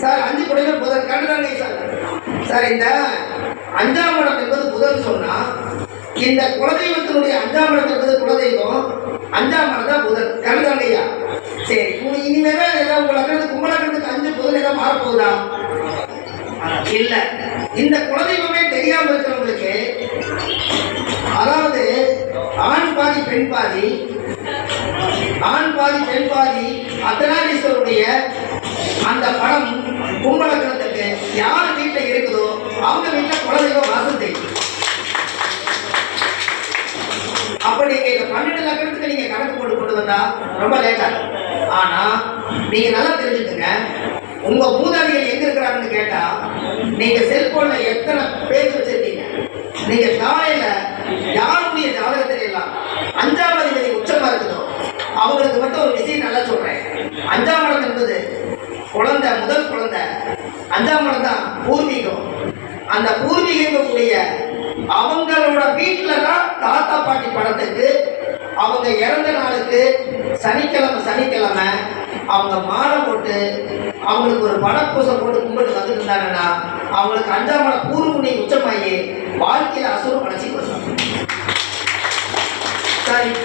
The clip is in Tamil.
சார் அஞ்சு குடைகள் புதன் கண்டுதானே சார்? சார் இந்த அஞ்சாம் இடம் என்பது புதன் சொன்னா இந்த குலதெய்வத்தினுடைய அஞ்சாம் இடம் என்பது குலதெய்வம் அஞ்சாம் இடம் தான் புதன் கண்டுதாங்கய்யா சரி இனிமேல் ஏதாவது உங்களுக்கு கும்பலக்கிறதுக்கு அஞ்சு புதன் ஏதாவது மாறப்போகுதா? இல்ல. இந்த குலதெய்வமே தெரியாம இருக்கிறவங்களுக்கு அதாவது ஆண் பாதி பெண் பாதி ஆண் பாதி பெண் பாதி அத்தனாதீஸ்வருடைய கும்பலக்கணத்துக்கு யார் வீட்டில் இருக்குதோ அவங்க வீட்டில் குலதெய்வம் வாசம் செய்யும் அப்ப நீங்க இந்த பன்னெண்டு லக்கணத்துக்கு நீங்க கணக்கு போட்டு கொண்டு வந்தா ரொம்ப லேட்டா ஆனா நீங்க நல்லா தெரிஞ்சுக்கங்க. உங்க மூதாதிகள் எங்க இருக்கிறாங்கன்னு கேட்டா நீங்க செல்போன்ல எத்தனை பேஜ் வச்சிருக்கீங்க? நீங்க காலையில யார் ஜாதகத்துல எல்லாம் அஞ்சாம் அதிபதி உச்சமா இருக்குதோ அவங்களுக்கு மட்டும் ஒரு விஷயம் நல்லா சொல்றேன் அஞ்சாம் இடம் என்பது குழந்தை முதல் குழந்தை. அஞ்சாம் தான் பூர்வீகம். அந்த பூர்வீகக்கூடிய அவங்களோட வீட்டில் தான் தாத்தா பாட்டி படத்துக்கு அவங்க இறந்த நாளுக்கு சனிக்கிழமை சனிக்கிழமை அவங்க மாலை போட்டு அவங்களுக்கு ஒரு படப்பூசை போட்டு கும்பிட்டு வந்துட்டு இருந்தாங்கன்னா அவங்களுக்கு அஞ்சாம் மட உச்சமாகி உச்சமாயி வாழ்க்கையில அசுரம் அழைச்சி கொடுத்தாங்க